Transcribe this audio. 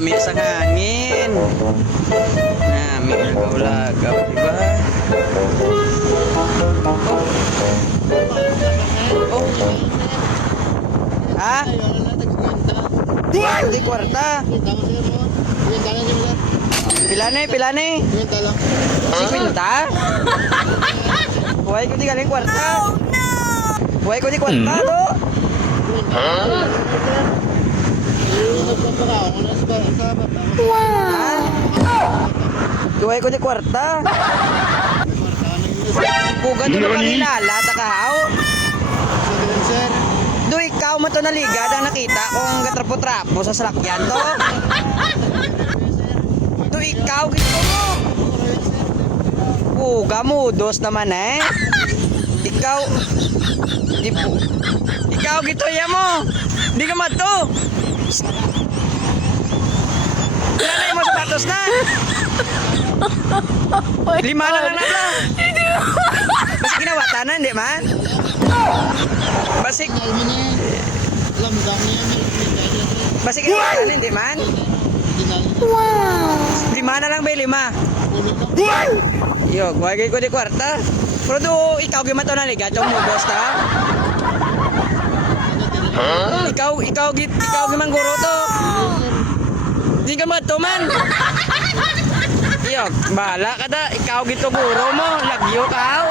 lami sa hangin. Nami lagaw-lagaw, diba? Oh. Ha? Di kwarta. Pila na eh. Si Quinta? Buhay ko di galing kwarta. Buhay ko di kwarta to. Wow. Buhay ko di kwarta. Puga to makakilala, takahaw. Do ikaw mo to naligad ang nakita kung gatrapo-trapo sa salakyan to. Do ikaw gito mo. Puga mudos naman eh. Ikaw di po. Ikaw gito ya mo. Di ka mato. Nanay mo sapatos na. 5 na lang na. Basi kinawatanan, di man? Basi kinawatanan, di man? Wow! 5 na lang ba 5? Yo, wagay ko di kwarta. Pero do, ikaw gimato na liga, itong mugos ta. Ikaw gimang guro to. Di ka mato man. Yo, bahala ka da. Ikaw gito guro mo. Lagyo ka.